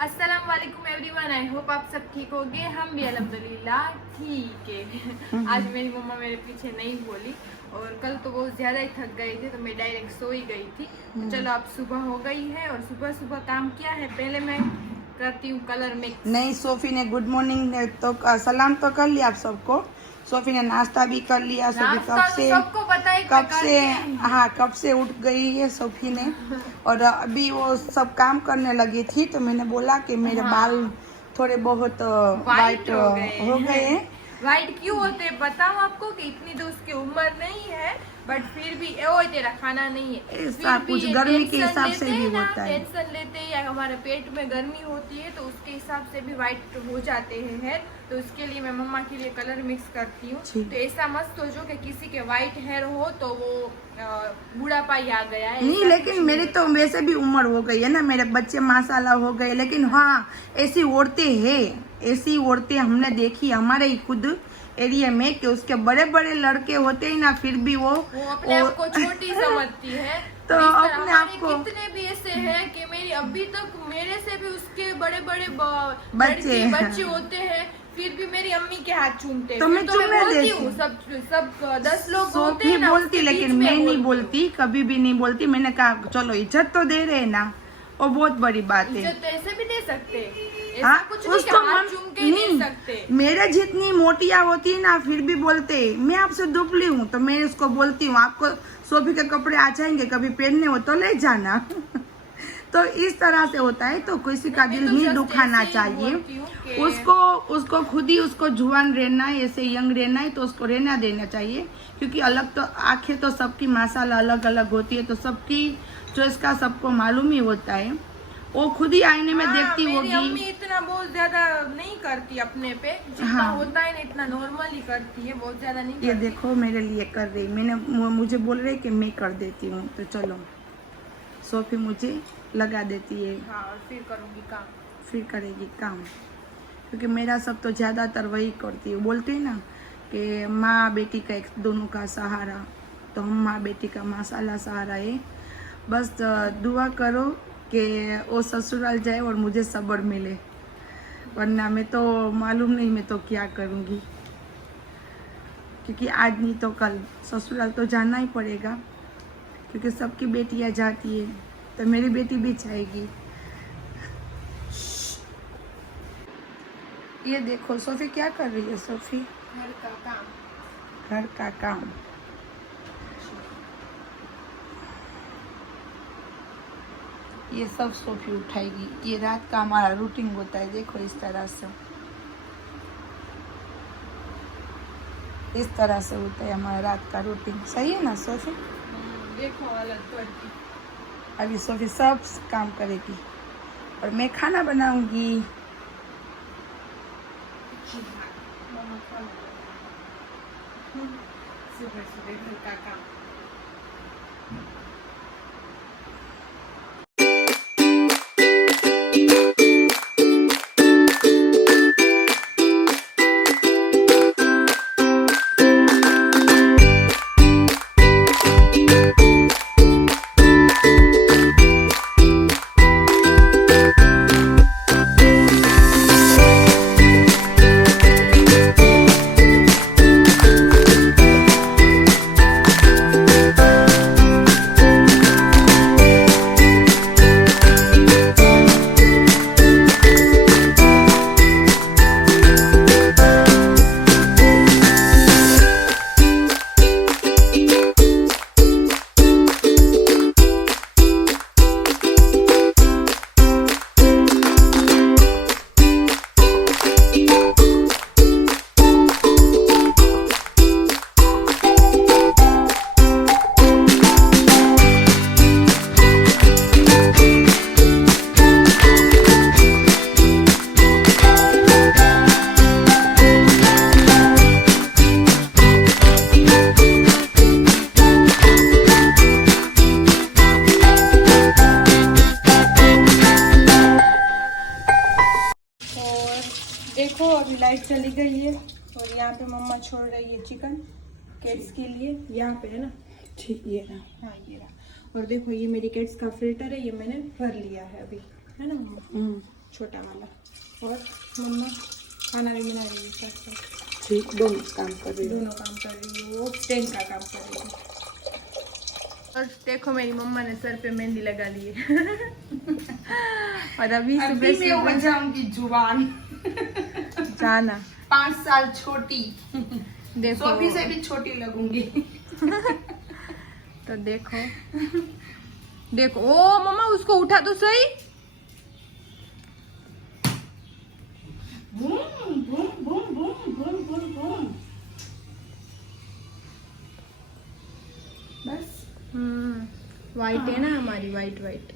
अस्सलाम वालेकुम everyone, I hope आप सब ठीक होंगे। हम भी अल्हम्दुलिल्लाह ठीक है। आज मेरी मम्मा मेरे पीछे नहीं बोली और कल तो बहुत ज़्यादा ही थक गए थे तो मैं डायरेक्ट सो ही गई थी। तो चलो अब सुबह हो गई है और सुबह सुबह काम क्या है, पहले मैं करती हूँ कलर मिक्स। नहीं, सोफी ने गुड मॉर्निंग तो सलाम तो कर लिया आप सबको। सोफी ने नाश्ता भी कर लिया। सोफी नाश्ता तो सबको पता है कब से उठ गई है सोफी ने। और अभी वो सब काम करने लगी थी तो मैंने बोला कि मेरे बाल थोड़े बहुत वाइट हो गए हैं। वाइट क्यों होते हैं बताऊँ आपको कि इतनी तो उसकी उम्र नहीं है, बट फिर भी ओ तेरा खाना नहीं है, ऐसा कुछ गर्मी के हिसाब से भी होता है। टेंशन लेते हैं या हमारे पेट में गर्मी होती है तो उसके हिसाब से भी वाइट हो जाते हैं हेयर। तो उसके लिए मैं मम्मा के लिए कलर मिक्स करती हूँ। तो ऐसा मत सोचो कि किसी के वाइट हेयर हो तो वो बुढ़ापा ही आ गया है। नहीं, लेकिन मेरी तो वैसे भी उम्र हो गई है ना, मेरे बच्चे माशाल्लाह हो गए। लेकिन हाँ, ऐसी औरतें हमने देखी हमारे ही खुद एरिया में कि उसके बड़े बड़े लड़के होते हैं ना, फिर भी वो अपने आप को छोटी समझती है। तो अपने आप को कितने भी ऐसे हैं कि मेरी अभी तक मेरे से भी उसके बड़े बड़े बच्चे होते हैं, फिर भी मेरी अम्मी के हाथ चूमते हैं। तो मैं बोलती हूँ सब 10 लोग बोलते हैं ना, बोलती, लेकिन मैं नहीं बोलती, कभी भी नहीं बोलती। मैंने कहा चलो इज्जत तो दे रहे ना, वो बहुत बड़ी बात है। इज्जत तो ऐसे भी दे सकते, हाँ, कुछ नहीं चूम के दे सकते। मेरे जितनी मोटिया होती है ना, फिर भी बोलते मैं आपसे दुबली हूँ तो मैं इसको बोलती हूँ आपको सोफी के कपड़े आ जाएंगे, कभी पहनने हो तो ले जाना। तो इस तरह से होता है। तो किसी का दिल नहीं दुखाना चाहिए। उसको खुद ही उसको जुआन रहना है, ऐसे यंग रहना है तो उसको रहना देना चाहिए। क्योंकि अलग तो आंखें तो सबकी माशाल्लाह अलग अलग होती है, तो सबकी चॉइस का सबको मालूम ही होता है। वो खुद ही आईने में देखती होगी। मेरी अम्मी इतना बहुत ज्यादा नहीं करती अपने पे, जितना होता है ना इतना नॉर्मल ही करती है, बहुत ज्यादा नहीं करती। ये देखो मेरे लिए कर रही, मुझे बोल रही कि मैं कर देती हूँ। तो चलो सोफी मुझे लगा देती है। और फिर करूँगी काम, फिर करेगी काम। क्योंकि मेरा सब तो ज़्यादातर वही करती है। बोलते हैं ना कि माँ बेटी का दोनों का सहारा, तो हम माँ बेटी का माशाल्लाह सहारा है। बस दुआ करो कि वो ससुराल जाए और मुझे सब्र मिले, वरना मैं तो मालूम नहीं मैं तो क्या करूँगी। क्योंकि आज नहीं तो कल ससुराल तो जाना ही पड़ेगा, क्योंकि सबकी बेटियाँ जाती है तो मेरी बेटी भी जाएगी। ये देखो सोफी क्या कर रही है। सोफी घर का काम ये सब सोफी उठाएगी। ये रात का हमारा रूटीन होता है। देखो इस तरह से होता है हमारा रात का रूटीन। सही है ना सोफी? देखो अलग करती। अभी सोफी सब काम करेगी और मैं खाना बनाऊंगी। सुबह सुबह घर का काम। देखो अभी लाइट चली गई है और यहाँ पे मम्मा छोड़ रही है चिकन कैट्स के लिए। यहाँ पे है ना, ठीक ये ना। हाँ ये रहा। और देखो ये मेरी कैट्स का फिल्टर है, ये मैंने भर लिया है अभी, है ना मम्मा? छोटा वाला। और मम्मा खाना भी बना रही है साथ साथ। जी, दोनों काम कर रही हूँ। दोनों काम कर रही है, वो स्टैंड का काम कर रही है। और देखो मेरी मम्मा ने सर पे मेहंदी लगा ली है। और अभी अभी मैं हो जाऊंगी जुबान। जाना 5 साल छोटी, देखो सोफी से भी छोटी लगूंगी। तो देखो देखो, ओ मम्मा उसको उठा तो सही। Boom boom boom boom boom boom boom. बस वाइट है ना हमारी, वाइट वाइट।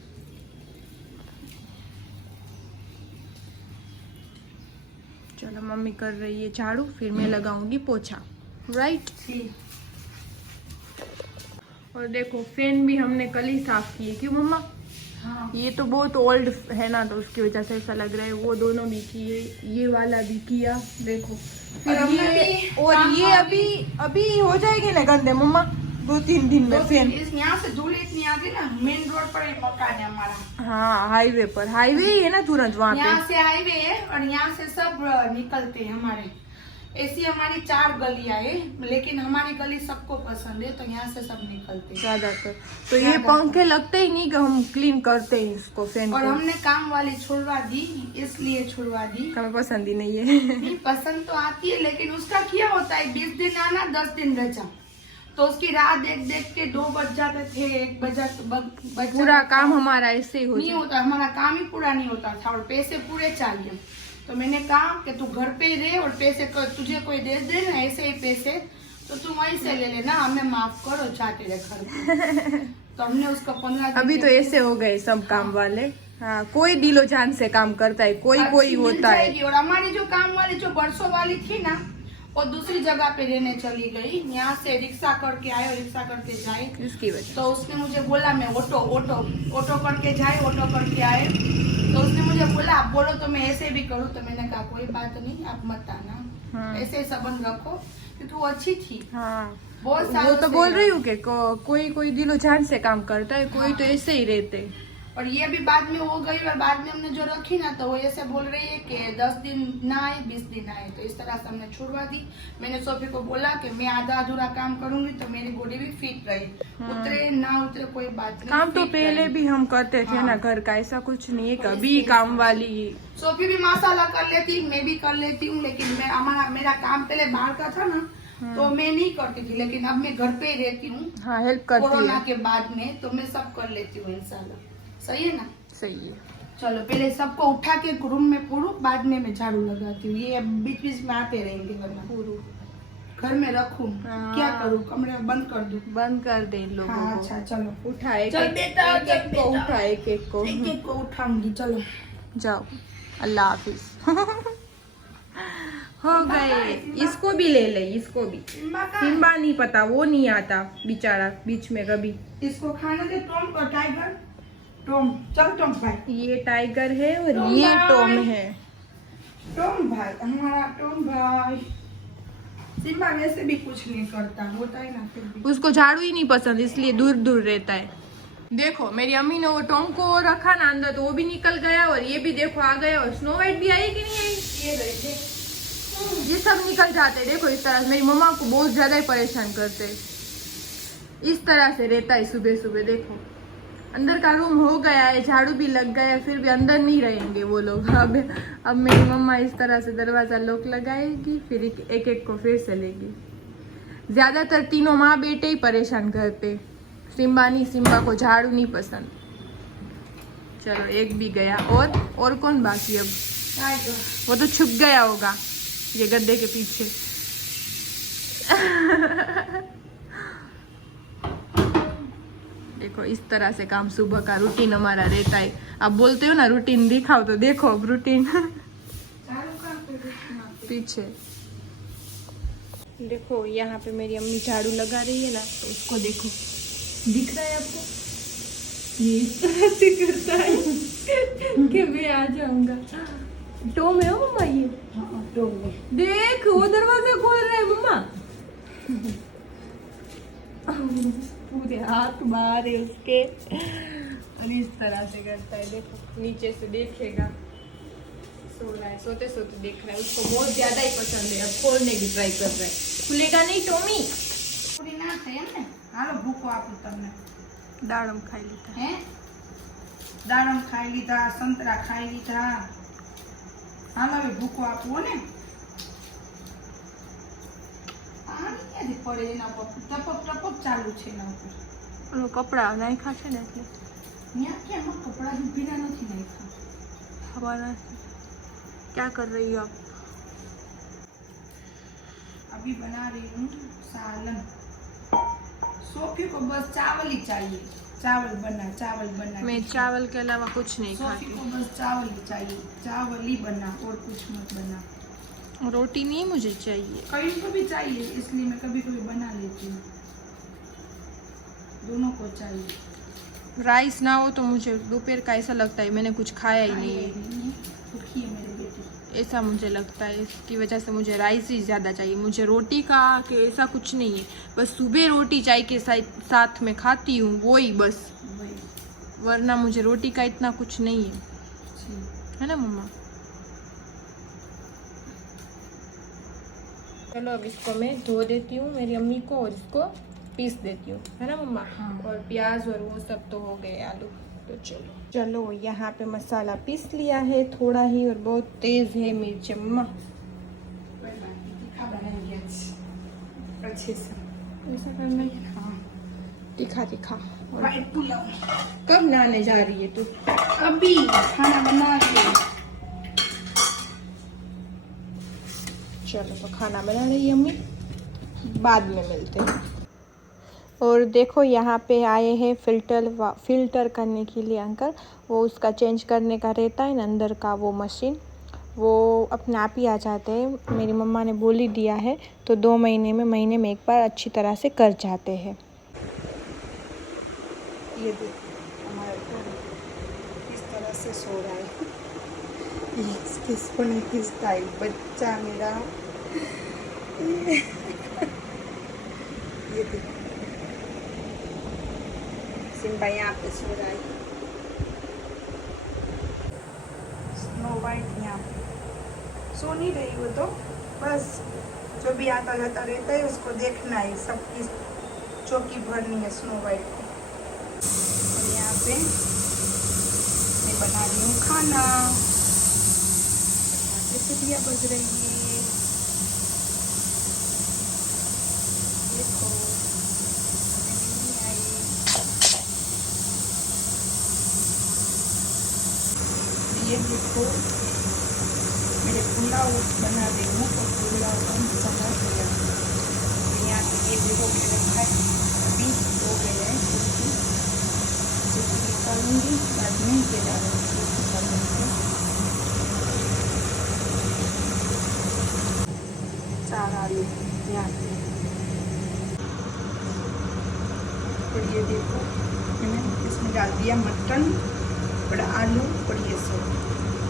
चलो मम्मी कर रही है झाड़ू, फिर मैं लगाऊंगी पोछा, राइट। और देखो फैन भी हमने कल ही साफ किए। क्यों मम्मा? हाँ। ये तो बहुत ओल्ड है ना, तो उसकी वजह से ऐसा लग रहा है। वो दोनों भी किए, ये वाला भी किया, देखो। फिर और ये और ये अभी अभी हो जाएगी ना गंदे मम्मा, 2-3 दिन में फैन। यहाँ से धूल इतनी आती ना, मेन रोड पर ही मकान है हमारा। हाँ, हाईवे पर, हाईवे ही है ना तुरंत वहाँ यहाँ पे। से हाईवे है और यहाँ से सब निकलते हैं हमारे। ऐसी हमारी 4 गलियां है, लेकिन हमारी गली सबको पसंद है, तो यहाँ से सब निकलते हैं ज्यादातर। तो ये पंखे लगते ही नहीं कि हम क्लीन करते हैं इसको, फैन और को। हमने काम वाली छुड़वा दी, इसलिए छुड़वा दी। हमें पसंद ही नहीं है। नहीं, पसंद तो आती है, लेकिन उसका क्या होता है, 20 दिन आना 10 दिन रचा, तो उसकी राह देख देख के 2 बज जाते थे, 1 बजा। पूरा काम हमारा ऐसे ही नहीं होता, हमारा काम ही पूरा नहीं होता था और पैसे पूरे चाहिए। तो मैंने कहा कि तू घर पे ही रहे और पैसे तुझे कोई दे दे ना ऐसे ही पैसे, तो तू वहीं से ले लेना, हमें माफ करो, चाहते रहे घर पे। तो हमने उसको 15 दिन अभी तो ऐसे हो गए सब काम वाले। हाँ, कोई दिलो जान से काम करता है, कोई कोई होता है। और हमारी जो काम वाली जो बरसों वाली थी ना, वो दूसरी जगह पे रहने चली गई। यहाँ से रिक्शा करके आए और रिक्शा करके जाए, इसकी वजह तो उसने मुझे बोला मैं ऑटो करके जाए, ऑटो करके आए, तो उसने मुझे बोला आप बोलो तो मैं ऐसे भी करूँ, तो मैंने कहा कोई बात नहीं, आप मत आना। हाँ। ऐसे ही संबंध रखो, क्योंकि वो अच्छी थी। हाँ, बहुत वो सालों तो से बोल रही हूँ कि कोई कोई दिलो जान से काम करता है, कोई तो ऐसे ही रहते। और ये भी बाद में हो गई, और बाद में हमने जो रखी ना, तो वो ऐसे बोल रही है कि 10 दिन ना आए 20 दिन आए, तो इस तरह से हमने छुड़वा दी। मैंने सोफी को बोला कि मैं आधा अधूरा काम करूंगी तो मेरी बॉडी भी फिट रहे, उतरे ना उतरे कोई बात नहीं। काम तो fit पहले रहे। भी हम करते थे हाँ। ना घर का, ऐसा कुछ नहीं है तो कभी इसके काम हिसाब वाली। सोफी भी माशाल्लाह कर लेती, मैं भी कर लेती हूँ, लेकिन मेरा काम पहले बाहर का था ना, तो मैं नहीं करती थी, लेकिन अब मैं घर पे ही रहती हूँ। हाँ, हेल्प करती कोरोना है। के बाद में तो मैं सब कर लेती हूँ इंशाल्लाह। सही है ना? सही है। चलो पहले सबको उठा के रूम में पूरू, बाद में मैं झाड़ू लगाती हूँ। ये बीच बीच में आते रहेंगे, वरना पूरू घर में रखूं हाँ। क्या करूँ, कमरे में बंद कर दूं? बंद कर दे इन लोगों हाँ, को। अच्छा चलो उठा एक चल बेटा, एक चल एक को बेटा। उठा, एक एक को। एक एक को उठाऊंगी, चलो जाओ, अल्लाह हाफिज। हो गए। इसको भी ले ले, इसको भी। सिम्बा नहीं पता, वो नहीं आता बेचारा बीच में कभी। इसको खाने दे। टॉम को, टाइगर टॉम, चल टॉम भाई। ये टाइगर है और टॉम ये भाई। टॉम है। टॉम भाई, हमारा टॉम भाई। सिम्बा वैसे भी कुछ नहीं करता, होता है ना, फिर भी। उसको झाड़ू ही नहीं पसंद, इसलिए दूर दूर रहता है। देखो मेरी अम्मी ने वो टॉम को रखा ना अंदर, तो वो भी निकल गया, और ये भी देखो आ गया। और स्नो वाइट भी आई कि नहीं आई, ये रहे, ये सब निकल जाते। देखो इस तरह से मेरी मम्मा को बहुत ज्यादा ही परेशान करते। इस तरह से रहता है सुबह सुबह। देखो अंदर का रूम हो गया है, झाड़ू भी लग गया है, फिर भी अंदर नहीं रहेंगे वो लोग। अब मेरी मम्मा इस तरह से दरवाजा लॉक लगाएगी, फिर एक एक को फिर से लेगी। ज्यादातर तीनों माँ बेटे ही परेशान करते। सिम्बा को झाड़ू नहीं पसंद। चलो एक भी गया। और कौन बाकी अब? टाइगर। वो तो छुप गया होगा ये गद्दे के पीछे। देखो इस तरह से काम सुबह का रूटीन हमारा रहता है। आप बोलते हो ना रूटीन दिखाओ, तो देखो अब रूटीन पीछे। देखो यहाँ पे मेरी अम्मी झाड़ू लगा रही है ना, तो उसको देखो, दिख रहा है आपको? ये इस तरह से करता है कि मैं आ जाऊंगा। टॉम है मम्मा ये? हाँ, टॉम है। देख वो दरवाजा खोल रहा है मम्मा। पूरे हाथ बाहर है उसके, और इस तरह से करता है। देखो नीचे से देखेगा, सो रहा है, सोते सोते देख रहा है, उसको बहुत ज्यादा ही पसंद है। अब खोलने की ट्राई कर रहा है, खुलेगा नहीं टॉमी। પૂરી ના થાય એમ ને. હાલો ભૂકો આપું તમને. દાડમ ખાઈ લીધા હે દાડમ ખાઈ લીધા, સંતરા ખાઈ લીધા. હાલો હવે ભૂકો આપવો ને. પાણી ક્યાંથી પડે એના પર? ટપક ટપક ચાલુ છે એના ઉપર. ઓલો કપડા નાખ્યા છે ને એટલે ત્યાં કેમ કપડા ભીના નથી નાખ્યા? ખબર નથી। क्या कर रही हो आप? अभी बना रही हूँ सालन। सोफी को बस चावल ही चाहिए, चावल बना। मैं चावल के अलावा कुछ नहीं सोफी खाती। को बस चावल ही चाहिए, चावल ही बना और कुछ मत बना। रोटी नहीं मुझे चाहिए। कहीं को भी चाहिए, इसलिए मैं कभी कभी बना लेती हूँ। दोनों को चाहिए। राइस ना हो तो मुझे दोपहर का ऐसा लगता है मैंने कुछ खाया ही नहीं है, भूखी है मेरी बेटी। ऐसा मुझे लगता है। इसकी वजह से मुझे राइस ही ज़्यादा चाहिए। मुझे रोटी का कि ऐसा कुछ नहीं है, बस सुबह रोटी चाय के साथ में खाती हूँ, वो ही बस, वही वरना मुझे रोटी का इतना कुछ नहीं है, है ना मम्मा? चलो अब इसको मैं धो देती हूँ मेरी अम्मी को, और इसको पीस देती हूँ, है ना मम्मा? हाँ। और प्याज और वो सब तो हो गए, आलू तो चलो यहाँ पे मसाला पीस लिया है थोड़ा ही, और बहुत तेज है मिर्च मम्मा। तीखा बनाएंगे आज अच्छे से। ऐसा करना है, हाँ तीखा तीखा। और वाइट पुलाव कब नहाने जा रही है तू? अभी खाना बना के। चलो तो खाना बना रही है अम्मी, बाद में मिलते हैं। और देखो यहाँ पे आए हैं फिल्टर करने के लिए अंकल। वो उसका चेंज करने का रहता है ना अंदर का वो मशीन, वो अपने आप ही आ जाते हैं। मेरी मम्मा ने बोल ही दिया है, तो 2 महीने में एक बार अच्छी तरह से कर जाते हैं। ये देखो हमारा घर किस तरह से सो रहा है। ये इसके सोने की स्टाइल, बच्चा मेरा। ये देखो सिम्बा यहाँ पे सो रहा है। स्नो वाइट यहाँ पे सो नहीं रही वो तो, बस जो भी आता जाता रहता है उसको देखना है, सबकी चौकी भरनी है स्नो वाइट को। और यहाँ पे मैं बना रही हूँ खाना। यहाँ पे सीटियाँ बज रही है, देखो नहीं आई। ये देखो मेरे पुलाव बना रही हूँ, तो पुलाव का मसाला दिया। यहाँ पे ये देखो मेरे भाई अभी हो गए हैं, निकालूंगी बाद में ये डालूंगी। चार आलू यहाँ पे, और ये देखो मैंने इसमें डाल दिया मटन और आलू और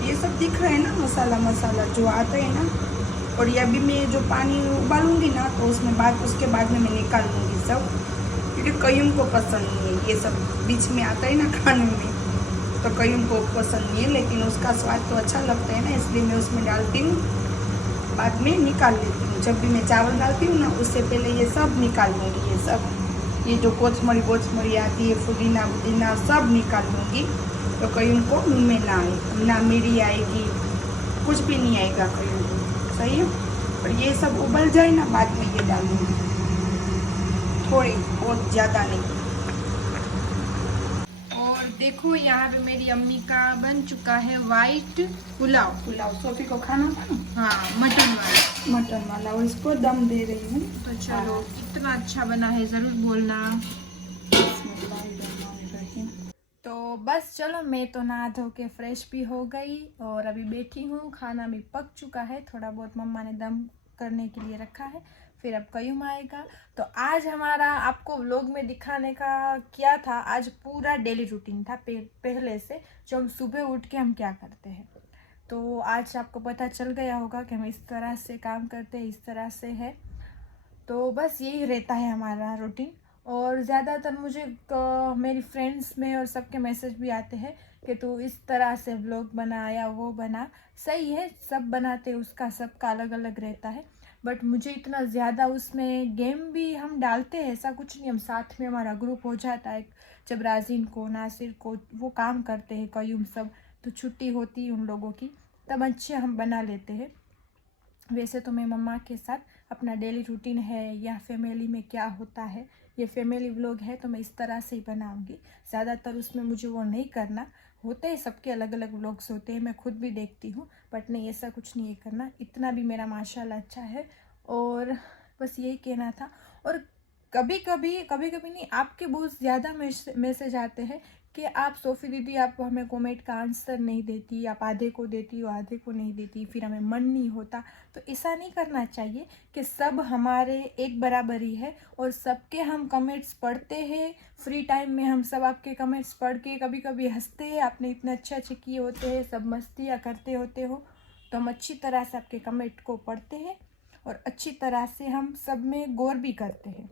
ये सब दिख रहा है ना, मसाला जो आता है ना। और ये अभी मैं जो पानी उबालूंगी ना, तो उसके बाद में मैं निकाल लूँगी सब, क्योंकि कईयों को पसंद नहीं है ये सब बीच में आता है ना खाने में, तो कईयों को पसंद नहीं है, लेकिन उसका स्वाद तो अच्छा लगता है ना, इसलिए मैं उसमें डालती हूँ, बाद में निकाल लेती हूँ। जब भी मैं चावल डालती हूँ ना, उससे पहले ये सब निकाल लूँगी। ये सब ये जो कोचमरी आती है, पुदीना सब निकाल लूँगी, तो कईयों को मुँह में ना आए, ना मेरी आएगी, कुछ भी नहीं आएगा कईयों को, सही है। और ये सब उबल जाए ना, बाद में ये डालूँगी, थोड़ी बहुत ज़्यादा नहीं। और देखो यहाँ पे मेरी अम्मी का बन चुका है वाइट पुलाव। सोफी को खाना था ना, हाँ मटन वाला, और इसको दम दे रही हूँ। तो चलो इतना अच्छा बना है, ज़रूर बोलना। तो बस चलो, मैं तो नहा धो के फ्रेश भी हो गई और अभी बैठी हूँ। खाना भी पक चुका है, थोड़ा बहुत मम्मा ने दम करने के लिए रखा है, फिर अब कयूम आएगा। तो आज हमारा आपको व्लॉग में दिखाने का क्या था, आज पूरा डेली रूटीन था पहले से, जो हम सुबह उठ के हम क्या करते हैं। तो आज आपको पता चल गया होगा कि हम इस तरह से काम करते हैं, इस तरह से है। तो बस यही रहता है हमारा रूटीन। और ज़्यादातर मुझे मेरी फ्रेंड्स में और सबके मैसेज भी आते हैं कि तू इस तरह से व्लॉग बना या वो बना। सही है, सब बनाते उसका सबका अलग अलग रहता है, बट मुझे इतना ज़्यादा उसमें गेम भी हम डालते हैं ऐसा कुछ नहीं, हम साथ में हमारा ग्रुप हो जाता है। जब राजीन को, नासिर को, वो काम करते हैं कयूम सब, तो छुट्टी होती है उन लोगों की, तब अच्छे हम बना लेते हैं। वैसे तो मैं मम्मा के साथ अपना डेली रूटीन है या फैमिली में क्या होता है, ये फैमिली व्लॉग है तो मैं इस तरह से ही बनाऊंगी। ज़्यादातर उसमें मुझे वो नहीं करना, होते हैं सबके अलग अलग व्लॉग्स होते हैं, मैं खुद भी देखती हूँ, बट नहीं ऐसा कुछ नहीं है करना। इतना भी मेरा माशाल्लाह अच्छा है। और बस यही कहना था। और कभी कभी नहीं, आपके बहुत ज़्यादा मैसेज आते हैं कि आप सोफ़ी दीदी आप हमें कमेंट का आंसर नहीं देती, आप आधे को देती हो आधे को नहीं देती, फिर हमें मन नहीं होता। तो ऐसा नहीं करना चाहिए कि सब हमारे एक बराबर ही है और सबके हम कमेंट्स पढ़ते हैं। फ्री टाइम में हम सब आपके कमेंट्स पढ़ के कभी कभी हंसते हैं, आपने इतने अच्छे अच्छे किए होते हैं, सब मस्तियाँ करते होते हो, तो हम अच्छी तरह से आपके कमेंट को पढ़ते हैं और अच्छी तरह से हम सब में गौर भी करते हैं।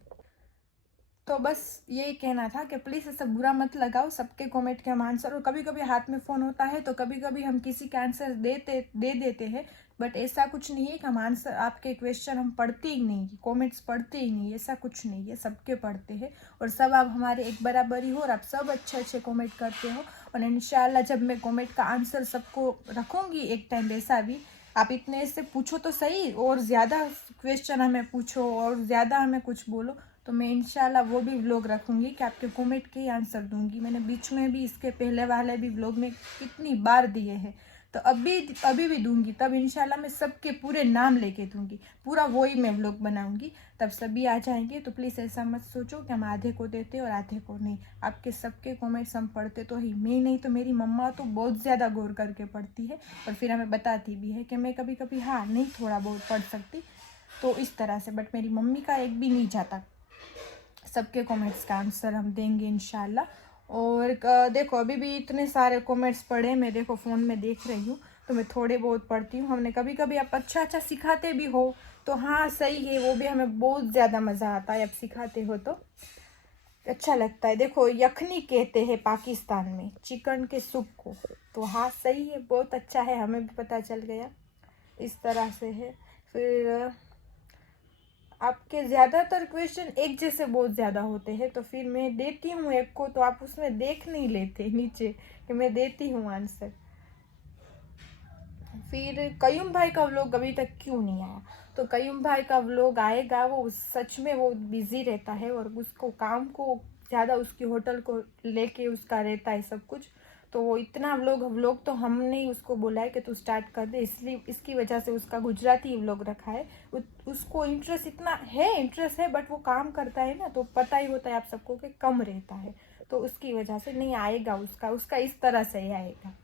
तो बस यही कहना था कि प्लीज़ ऐसा बुरा मत लगाओ, सबके कमेंट के हम आंसर, और कभी कभी हाथ में फ़ोन होता है तो कभी कभी हम किसी का आंसर दे देते हैं, बट ऐसा कुछ नहीं है कि हम आंसर आपके क्वेश्चन हम पढ़ते ही नहीं, कमेंट्स पढ़ते ही नहीं, ऐसा कुछ नहीं है, सबके पढ़ते हैं और सब आप हमारे एक बराबर ही हो और आप सब अच्छे अच्छे कमेंट करते हो। और इंशाल्लाह जब मैं कमेंट का आंसर सबको रखूँगी एक टाइम, वैसा भी आप इतने से पूछो तो सही, और ज़्यादा क्वेश्चन हमें पूछो और ज़्यादा हमें कुछ बोलो तो मैं इंशाल्लाह वो भी व्लॉग रखूँगी कि आपके कमेंट के ही आंसर दूंगी। मैंने बीच में भी इसके पहले वाले भी व्लॉग में कितनी बार दिए हैं, तो अभी भी दूंगी। तब इंशाल्लाह मैं सबके पूरे नाम लेके दूंगी, पूरा वही मैं व्लॉग बनाऊंगी, तब सभी आ जाएंगे। तो प्लीज़ ऐसा मत सोचो कि हम आधे को देते और आधे को नहीं, आपके सबके कमेंट्स हम पढ़ते तो ही, मैं नहीं तो मेरी मम्मा तो बहुत ज़्यादा गौर करके पढ़ती है और फिर हमें बताती भी है कि मैं कभी कभी हाँ नहीं थोड़ा बहुत पढ़ सकती, तो इस तरह से। बट मेरी मम्मी का एक भी नहीं जाता, सबके कमेंट्स का आंसर हम देंगे इंशाल्लाह। और देखो अभी भी इतने सारे कमेंट्स पढ़े, मैं देखो फ़ोन में देख रही हूँ, तो मैं थोड़े बहुत पढ़ती हूँ। हमने कभी कभी आप अच्छा सिखाते भी हो तो हाँ सही है, वो भी हमें बहुत ज़्यादा मज़ा आता है, आप सिखाते हो तो अच्छा लगता है। देखो यखनी कहते हैं पाकिस्तान में चिकन के सूप को, तो हाँ सही है, बहुत अच्छा है, हमें भी पता चल गया, इस तरह से है। फिर आपके ज़्यादातर क्वेश्चन एक जैसे बहुत ज़्यादा होते हैं, तो फिर मैं देती हूँ एक को तो आप उसमें देख नहीं लेते नीचे कि मैं देती हूँ आंसर। फिर कयूम भाई का व्लॉग अभी तक क्यों नहीं आया, तो कयूम भाई का व्लॉग आएगा, वो सच में वो बिज़ी रहता है और उसको काम को ज़्यादा, उसकी होटल को लेके उसका रहता है सब कुछ, तो वो इतना व्लॉग तो हमने ही उसको बोला है कि तू स्टार्ट कर दे, इसलिए इसकी वजह से उसका गुजराती व्लॉग रखा है। उसको इंटरेस्ट इतना है, इंटरेस्ट है, बट वो काम करता है ना, तो पता ही होता है आप सबको कि कम रहता है, तो उसकी वजह से नहीं आएगा उसका इस तरह से ही आएगा।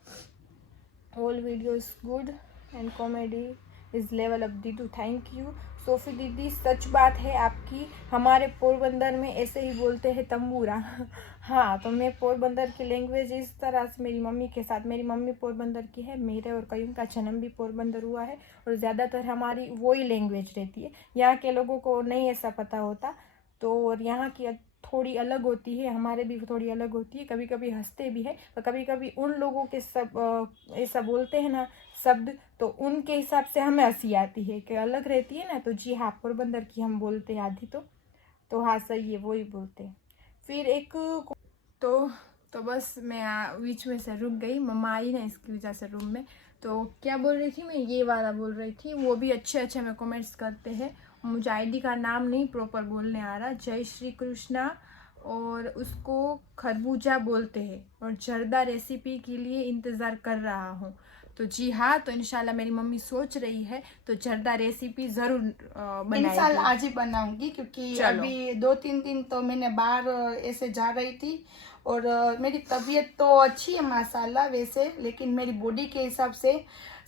All videos good and comedy is level up दीदू, थैंक यू। सोफ़ी दीदी सच बात है आपकी, हमारे पोरबंदर में ऐसे ही बोलते हैं तंबूरा। हाँ तो मैं पोरबंदर की लैंग्वेज इस तरह से मेरी मम्मी के साथ, मेरी मम्मी पोरबंदर की है, मेरे और कयूम का जन्म भी पोरबंदर हुआ है और ज़्यादातर हमारी वही लैंग्वेज रहती है। यहाँ के लोगों को नहीं ऐसा पता होता, तो और यहाँ की थोड़ी अलग होती है, हमारे भी थोड़ी अलग होती है, कभी कभी हंसते भी है और कभी कभी उन लोगों के सब ऐसा बोलते हैं ना शब्द, तो उनके हिसाब से हमें हंसी आती है कि अलग रहती है ना। तो जी हाँ, पोरबंदर की हम बोलते हैं आधी, तो हाँ सही है, वो ही बोलते हैं। फिर एक तो बस मैं बीच में से रुक गई, मम्मा आई ना इसकी वजह से रूम में। तो क्या बोल रही थी मैं, ये वाला बोल रही थी, वो भी अच्छे अच्छे में कमेंट्स करते हैं, मुझे आईडी का नाम नहीं प्रॉपर बोलने आ रहा, जय श्री कृष्णा, और उसको खरबूजा बोलते हैं और जर्दा रेसिपी के लिए इंतज़ार कर रहा हूँ। तो जी हाँ, तो इंशाल्लाह मेरी मम्मी सोच रही है तो जर्दा रेसिपी ज़रूर बनाएगी। इंशाल्लाह आज ही बनाऊंगी, क्योंकि अभी 2-3 दिन तो मैंने बाहर ऐसे जा रही थी और मेरी तबीयत तो अच्छी है माशाल्लाह वैसे, लेकिन मेरी बॉडी के हिसाब से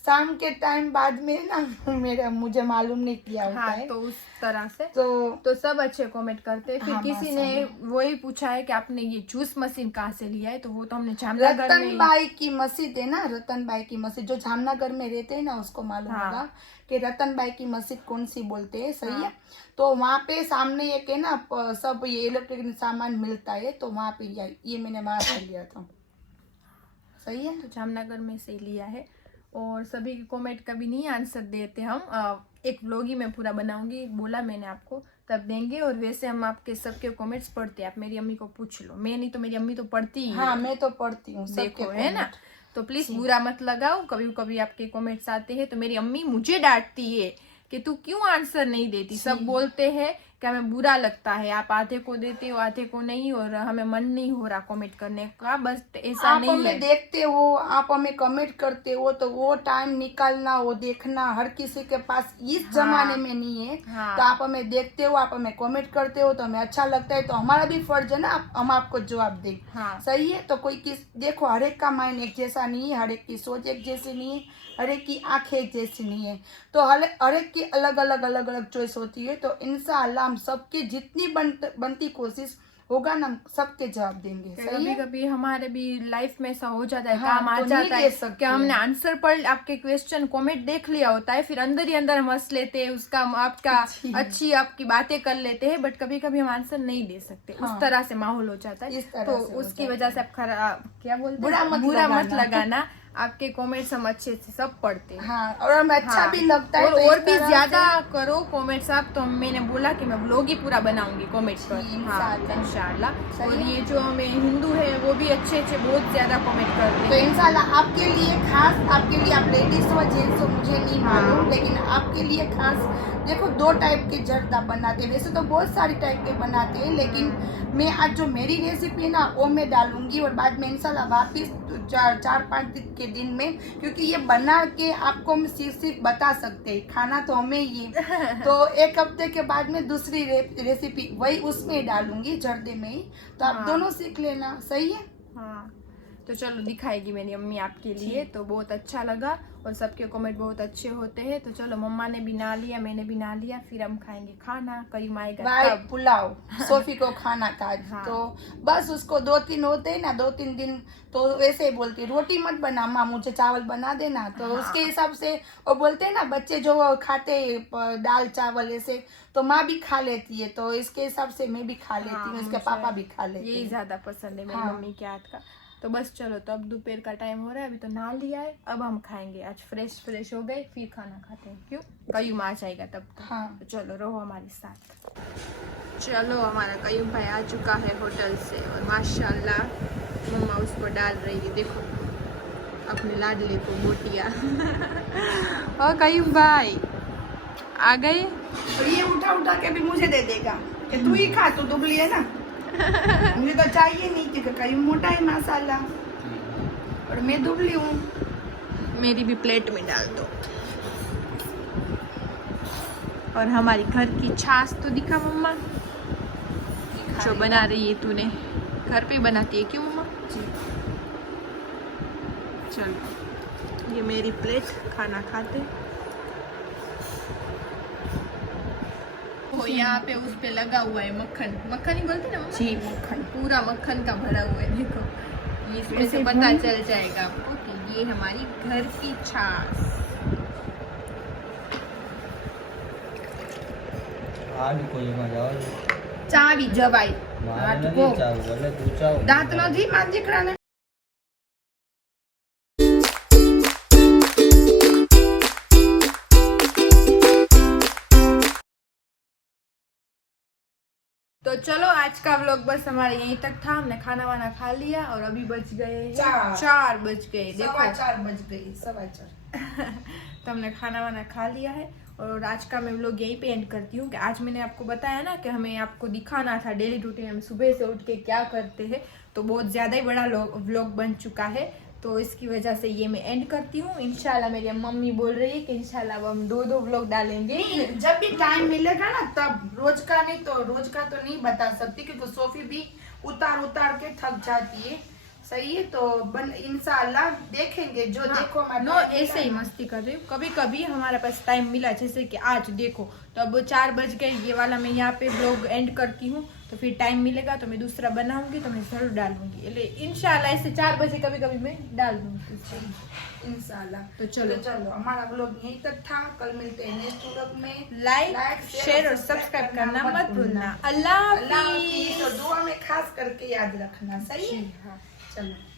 शाम के टाइम बाद में ना मुझे मालूम नहीं किया होता हाँ, है। तो उस तरह से तो सब अच्छे कमेंट करते हैं। फिर हाँ, किसी ने माशाल्लाह। वही पूछा है कि आपने ये जूस मशीन कहाँ से लिया है, तो वो तो हमने जामनगर में रतन भाई की मस्जिद है ना, रतन भाई की मस्जिद जो जामनगर में रहते हैं ना, उसको मालूम हाँ। होगा कि रतन भाई की मस्जिद कौन सी बोलते हैं, सही हाँ। है। तो वहाँ पे सामने एक है ना, सब ये इलेक्ट्रिक सामान मिलता है, तो वहाँ पे ये मैंने वहाँ से लिया था, सही है। तो जामनगर में से लिया है। और सभी के कमेंट कभी नहीं आंसर देते हम, एक व्लॉग ही मैं पूरा बनाऊंगी, बोला मैंने आपको, तब देंगे। और वैसे हम आपके सबके कमेंट्स पढ़ते हैं, आप मेरी अम्मी को पूछ लो, मैं नहीं तो मेरी अम्मी तो पढ़ती ही हाँ, है। मैं तो पढ़ती हूँ सबके देखो है ना, comment। तो प्लीज बुरा मत लगाओ, कभी कभी आपके कमेंट्स आते हैं तो मेरी अम्मी मुझे डांटती है कि तू क्यों आंसर नहीं देती। सब बोलते हैं कि हमें बुरा लगता है, आप आधे को देते हो आधे को नहीं, और हमें मन नहीं हो रहा कमेंट करने का, बस ऐसा आप नहीं हमें है। देखते हो, आप हमें कमेंट करते हो, तो वो टाइम निकालना, वो देखना हर किसी के पास इस जमाने में नहीं है। हाँ। तो आप हमें देखते हो, आप हमें कमेंट करते हो, तो हमें अच्छा लगता है, तो हमारा भी फर्ज है ना हम आपको जवाब दें। हाँ। सही है। तो कोई देखो, हर एक का माइंड एक जैसा नहीं है, हर एक की सोच एक जैसी नहीं है, हर एक की आंखें एक जैसी नहीं है, तो हर एक की अलग अलग चॉइस होती है। तो इंशाअल्लाह हम सबकी जितनी बनती कोशिश होगा ना, हम सबके जवाब देंगे। सही कभी है। कभी हमारे भी लाइफ में ऐसा हो जाता है, हाँ, काम आ तो नहीं जाता दे है सकते कि हमने आंसर पढ़ आपके क्वेश्चन कमेंट देख लिया होता है, फिर अंदर ही अंदर हम हंस लेते हैं, उसका आपका अच्छी आपकी बातें कर लेते हैं, बट कभी कभी हम आंसर नहीं दे सकते। हाँ। उस तरह से माहौल हो जाता है, इस तरह तो से हो उसकी जाता वजह से आप क्या बोलते हैं, बुरा मत मत लगाना। आपके कमेंट्स हम अच्छे से सब पढ़ते हैं। हाँ, और हमें अच्छा हाँ। भी लगता है। और भी ज्यादा करो कमेंट्स आप, तो मैंने बोला कि मैं व्लॉग ही पूरा बनाऊंगी कमेंट्स पर। हाँ, इंशाल्लाह। और ये जो हमें हिंदू है वो भी अच्छे बहुत ज्यादा कमेंट करते तो हैं। इंशाल्लाह आपके लिए खास, आपके लिए, आप लेडीज हो जेंट्स हो मुझे नहीं मालूम, लेकिन आपके लिए खास देखो 2 टाइप के जर्दा बनाते हैं। वैसे तो बहुत सारी टाइप के बनाते हैं, लेकिन मैं आज जो मेरी रेसिपी है ना वो मैं डालूंगी, और बाद में इंशाल्लाह वापिस 4-5 के दिन में, क्योंकि ये बना के आपको हम सिर्फ बता सकते हैं, खाना तो हमें ये तो 1 हफ्ते के बाद में दूसरी रेसिपी वही उसमें डालूंगी, जर्दे में ही, तो आप दोनों सीख लेना। सही है। हाँ, तो चलो दिखाएगी मेरी अम्मी आपके लिए, तो बहुत अच्छा लगा, और सबके कमेंट बहुत अच्छे होते हैं। तो चलो, मम्मा ने भी ना लिया, मैंने भी ना लिया, फिर हम खाएंगे खाना, करीम आएगा वाइट पुलाव सोफी को खाना था। हाँ। तो बस उसको 2-3 होते हैं ना, 2-3 दिन तो वैसे ही बोलती, रोटी मत बना माँ, मुझे चावल बना देना। तो उसके हिसाब से वो बोलते हैं ना, बच्चे जो खाते दाल चावल ऐसे, तो माँ भी खा लेती है, तो इसके हिसाब से मैं भी खा लेती हूँ, इसके पापा भी खा लेते हैं। यही ज्यादा पसंद है मेरी मम्मी के हाथ का। तो बस चलो, तो अब दोपहर का टाइम हो रहा है, अभी तो नहा लिया है, अब हम खाएंगे। आज फ्रेश हो गए, फिर खाना खाते हैं, क्यों कयूम आ जाएगा तब तक। हाँ। तो चलो, रहो हमारे साथ। चलो, हमारा कयूम भाई आ चुका है होटल से, और माशाल्लाह मम्मा उसको डाल रही है, देखो अपने लाडले को बोटियाँ। और कयूम भाई आ गए, और ये उठा के भी मुझे दे देगा कि तू ही खा, तू दुबली है ना। मुझे तो चाहिए नहीं, क्योंकि कहीं मोटा है माशाल्लाह, और मैं दुबली हूँ। मेरी भी प्लेट में डाल दो। और हमारी घर की छाछ तो दिखा मम्मा, जो बना रही है तूने, घर पे बनाती है क्यों मम्मा? चलो, ये मेरी प्लेट, खाना खाते। तो यहाँ पे उस पे लगा हुआ है मक्खन, मक्खन ही बोलते ना मम्मा? जी, मक्खन पूरा मक्खन का भरा हुआ है, देखो इसमें से पता चल जाएगा आपको कि ये हमारी घर की छाछ। ચા બી જવાય દાંત નથી મારા દીકરાને. तो चलो, आज का व्लॉग बस हमारे यहीं तक था। हमने खाना वाना खा लिया, और अभी बज गए 4 बज गए, देखो 4:15 बज गई, 4:15. तो हमने खाना वाना खा लिया है, और आज का मैं व्लॉग यहीं पे एंड करती हूँ। कि आज मैंने आपको बताया ना कि हमें आपको दिखाना था डेली रूटीन, हम सुबह से उठ के क्या करते हैं, तो बहुत ज़्यादा ही बड़ा व्लॉग बन चुका है। तो इसकी वजह से ये मैं एंड करती हूँ। इंशाल्लाह मेरी मम्मी बोल रही है कि इंशाल्लाह अब हम 2 व्लॉग डालेंगे। जब भी टाइम मिलेगा ना तब, रोज का नहीं, तो रोज का तो नहीं बता सकती, क्योंकि सोफी भी उतार के थक जाती है, सही है, तो इंशाल्लाह देखेंगे जो देखो हमारा नो ऐसे ही मस्ती कर रही हूँ। कभी कभी हमारे पास टाइम मिला, जैसे कि आज देखो तो अब 4 बज गए, ये वाला मैं यहाँ पे ब्लॉग एंड करती हूँ, तो फिर टाइम मिलेगा तो मैं दूसरा बनाऊंगी तो मैं जरूर डालूंगी। इंशाल्लाह ऐसे 4 बजे कभी कभी मैं डाल दूंगी इंशाल्लाह। तो चलो हमारा ब्लॉग यहीं तक था। कल मिलते हैं नेक्स्ट ब्लॉग में। लाइक शेयर और सब्सक्राइब करना मत भूलना। अल्लाह अल्लाह हाफिज। हाफिज। तो दुआ में खास करके याद रखना। सही है। हाँ। चलो।